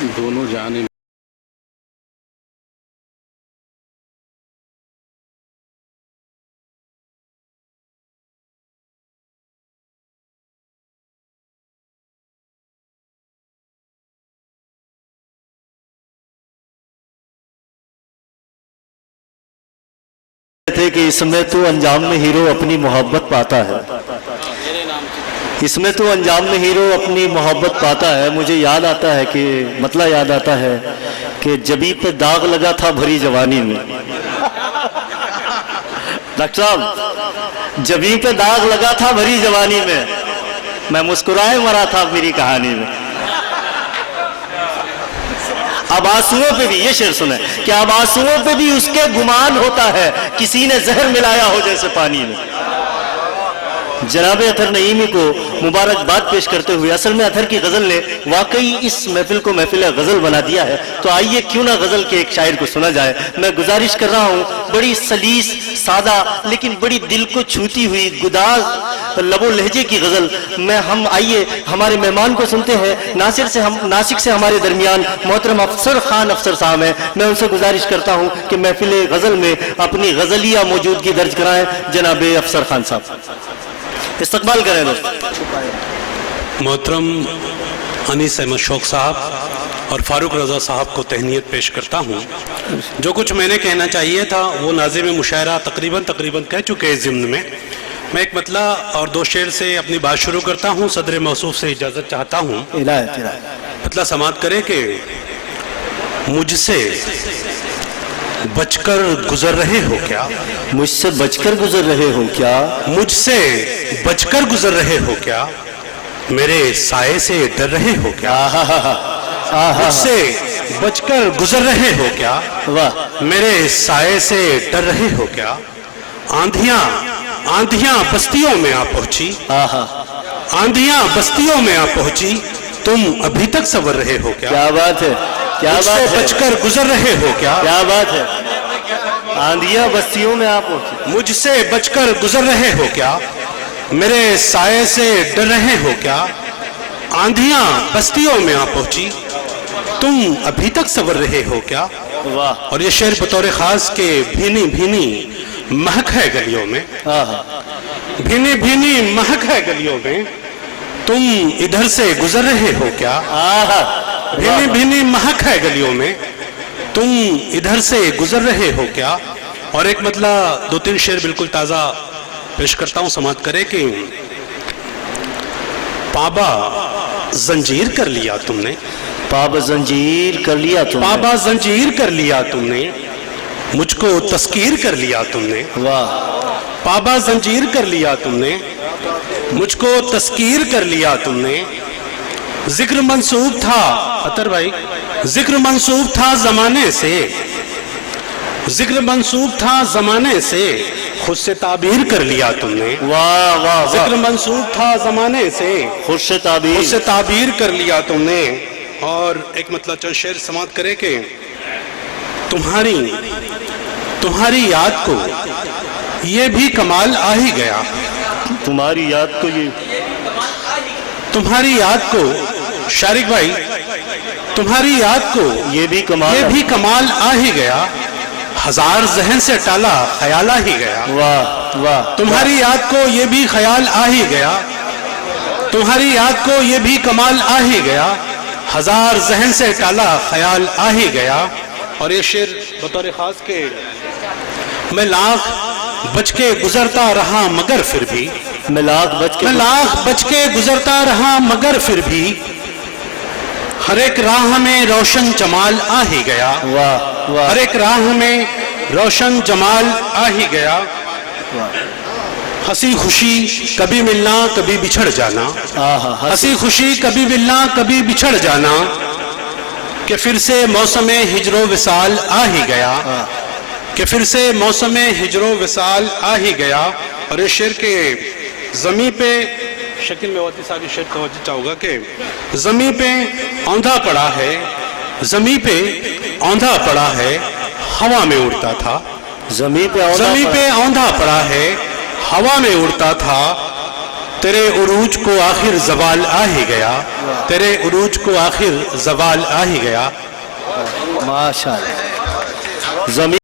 दोनों जाने थे कि इसमें तो अंजाम में हीरो अपनी मोहब्बत पाता है, इसमें तो अंजाम में हीरो अपनी मोहब्बत पाता है। मुझे याद आता है कि मतलब याद आता है कि जबी पे दाग लगा था भरी जवानी में। डॉक्टर साहब, जबी पे दाग लगा था भरी जवानी में, मैं मुस्कुराए मरा था मेरी कहानी में। अब आंसुओं पे भी, ये शेर सुने, कि अब आंसुओं पे भी उसके गुमान होता है किसी ने जहर मिलाया हो जैसे पानी में। जनाब अतहर नईमी को मुबारकबाद पेश करते हुए, असल में अतहर की गज़ल ने वाकई इस महफिल को महफिल गज़ल बना दिया है। तो आइए क्यों ना गज़ल के एक शायर को सुना जाए। मैं गुजारिश कर रहा हूँ, बड़ी सलीस सादा लेकिन बड़ी दिल को छूती हुई गुदाज लबो लहजे की गज़ल में हम आइए हमारे मेहमान को सुनते हैं। नासिक से हमारे दरमियान मोहतरम अफसर खान अफसर साहब हैं। मैं उनसे गुजारिश करता हूँ कि महफिल गज़ल में अपनी गज़लिया मौजूदगी दर्ज कराएं। जनाब अफसर खान साहब इस्तकबाल करें। दोस्त मोहतरम अनीस अहमद शौक साहब और फारूक रज़ा साहब को तहनीत पेश करता हूँ। जो कुछ मैंने कहना चाहिए था वो नाज़िम मुशायरा तकरीबन कह चुके इस ज़िम्न में। मैं एक मतला और दो शेर से अपनी बात शुरू करता हूँ। सदर मौसूफ से इजाज़त चाहता हूँ। मतला समात करे कि मुझसे बचकर गुजर रहे हो क्या, मुझसे बचकर गुजर रहे हो क्या, मुझसे बचकर गुजर रहे हो क्या, मेरे साए से डर रहे हो क्या, मुझसे बचकर गुजर रहे हो क्या, वाह, मेरे साए से डर रहे हो क्या। आंधियां आंधियां बस्तियों में आ पहुंची, आंधियां बस्तियों में आ पहुंची, तुम अभी तक सवर रहे हो क्या। क्या बात है, क्या बात है, बचकर गुजर रहे हो क्या, क्या बात है। आंधियां बस्तियों में आप मुझसे बचकर गुजर रहे हो क्या, मेरे साए से डर रहे हो क्या। आंधियां बस्तियों में आ पहुंची, तुम अभी तक सवर रहे हो क्या। वाह। और ये शेर बतौर खास के भीनी भीनी महक है गलियों में, भीनी भीनी महक है गलियों में, तुम इधर से गुजर रहे हो क्या। भीनी भीनी महक है गलियों में, तुम इधर से गुजर रहे हो क्या। और एक मतला दो तीन शेर बिल्कुल ताज़ा पेश करता हूँ, समात करे कि पाबा जंजीर कर लिया तुमने, पाबा जंजीर कर लिया तुमने, पाबा जंजीर कर लिया तुमने, मुझको तस्कीर कर लिया तुमने। वाह। पाबा जंजीर कर लिया तुमने, मुझको तस्कीर कर लिया तुमने। जिक्र मंसूब था अतर भाई, जिक्र मंसूब था जमाने से, जिक्र मंसूब था जमाने से, खुद से ताबीर कर लिया तुमने। वाह वाह। जिक्र मंसूब था जमाने से, खुद से ताबीर कर लिया तुमने। और एक मतलब चंद शेर समाप्त करे कि तुम्हारी याद को ये भी कमाल आ ही गया, तुम्हारी याद को ये, तुम्हारी याद को शारिक भाई, तुम्हारी याद को ये भी कमाल आ ही गया, हजार जहन से टाला ख्याल आ ही गया। वाह वाह। तुम्हारी याद को ये भी ख्याल आ ही गया, तुम्हारी याद को ये भी कमाल आ ही गया, हजार जहन से टाला ख्याल आ ही गया। और ये शेर बतौर खास के मैं लाख बच के गुजरता रहा मगर फिर भी, मैं लाख बच के गुजरता रहा मगर फिर भी, हर एक राह में रोशन जमाल आ ही गया। वाह वाह। हर एक राह में रोशन जमाल आ ही गया। हंसी खुशी कभी मिलना कभी बिछड़ जाना, हंसी खुशी कभी मिलना कभी बिछड़ जाना, कि फिर से मौसम हिजरो विसाल आ ही गया, कि फिर से मौसम हिजरो विसाल आ ही गया। और इस शेर के जमी पे शकील मेवाती साहब शेर तवज्जो चाहूँगा कि जमी पे औंधा पड़ा है, जमी पे औंधा पड़ा है, हवा में उड़ता था। जमी पे औंधा पड़ा है, हवा में उड़ता था, तेरे उरूज को आखिर जवाल आ ही गया, तेरे उरूज को आखिर जवाल आ ही गया। माशाअल्लाह। जमीन